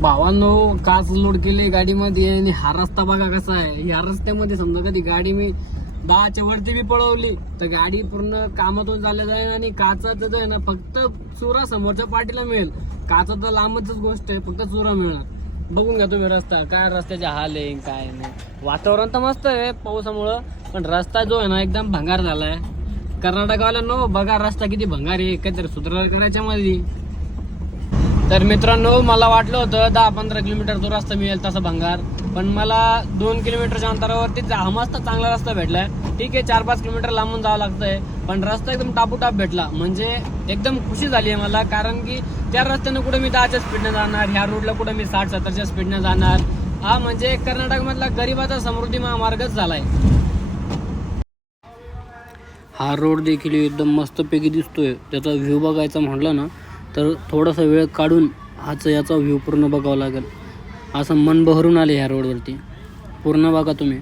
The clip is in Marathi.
भावांनो काच लोड केले गाडीमध्ये आणि हा रस्ता बघा कसा आहे. या रस्त्यामध्ये समजा कधी गाडी मी 10च्या वरती बी पळवली तर गाडी पूर्ण कामातून चालल्या जाईल आणि काचाचं जो आहे ना फक्त चुरा समोरच्या पार्टीला मिळेल. काचा तर लांबच गोष्ट आहे, फक्त चुरा मिळणार. बघून घ्या तुम्ही रस्ता, काय रस्त्याचे हाल आहे काय नाही. वातावरण तर मस्त आहे पावसामुळं, पण रस्ता जो आहे ना एकदम भंगार झालाय. कर्नाटकवाल्यांनो बघा रस्ता किती भंगार आहे, काहीतरी सुधारणा करायच्या मध्ये. तर मित्रांनो मला वाटलं होतं 10-15 किलोमीटर जो रस्ता मिळेल तसा भंगार, पण मला 2 किलोमीटरच्या अंतरावरती मस्त चांगला रस्ता भेटलाय. ठीक आहे 4-5 किलोमीटर लांबून जावं लागतंय, पण रस्ता एकदम टापूटाप भेटला. म्हणजे एकदम खुशी झाली आहे मला, कारण की त्या रस्त्यानं कुठे मी 10च्या स्पीडने जाणार, ह्या रोडला कुठे मी 60-70च्या स्पीडने जाणार. हा म्हणजे कर्नाटकमधला गरीबाचा समृद्धी महामार्गच झालाय. हा रोड देखील एकदम मस्तपैकी दिसतोय. त्याचा व्ह्यू बघायचा म्हटलं ना तर थोडासा वेळ काढून याचा व्ह्यू पूर्ण बघावा लागेल. असं मन बहरून आले ह्या रोडवरती. पूर्ण बघा तुम्ही.